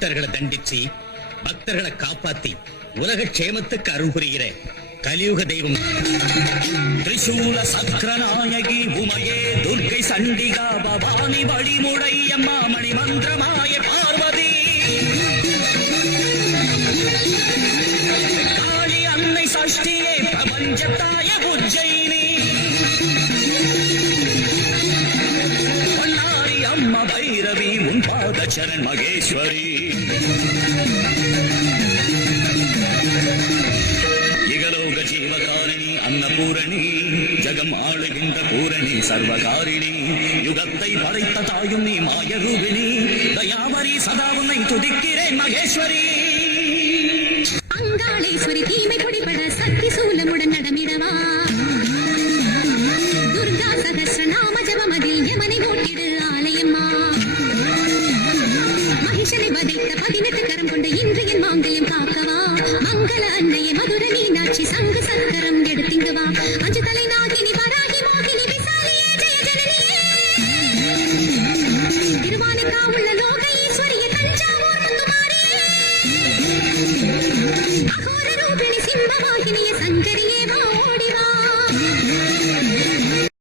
துஷ்டர்களை தண்டிச்சு பக்தர்களை காப்பாத்தி உலக க்ஷேமத்துக்கு அருள் புரிகிற கலியுக தெய்வம். திரிசூல சக்கரநாயகி உமையே துர்க்கை சண்டிகா பவானி வழிமுடையம்மா மணி மந்திரமாய பார்வதி காளி அன்னை சஷ்டியே பிரபஞ்சத்தாய உஜ்ஜயினி பொன்னாரி அம்மா பைரவி உன் பாதச்சரண் மகேஸ்வரி. ஜீவகாரிணி அன்னபூரணி ஜகம் ஆளுகின்ற பூரணி சர்வகாரிணி யுகத்தை படைத்த தாயும் நீ மாயரூபிணி தயாவரி சதா உன்னை துதிக்கிறேன் மகேஸ்வரி. அங்காளேஸ்வரி தீமை குடிபட சக்தி சூலமுடன் நடமிடவா துர்கா சகஸ்ரநாம ஜபமதில் யமனை ஓட்டிடு ஆலயம்மா மகிஷனை வதைத்த 18 கரம் கொண்ட இன்றையின் மாங்கல்யம் காக்கவா மங்கள அன்னையை மதுர மீனாட்சி சங்கு சக்கரம் எடுத்திங்கவா அஞ்சு தலை நாகினி வராகி மோகினி விசாலியே ஜெய ஜனனியே திருவானைக்கா உள்ள லோக ஈஸ்வரிய தஞ்சாவூர்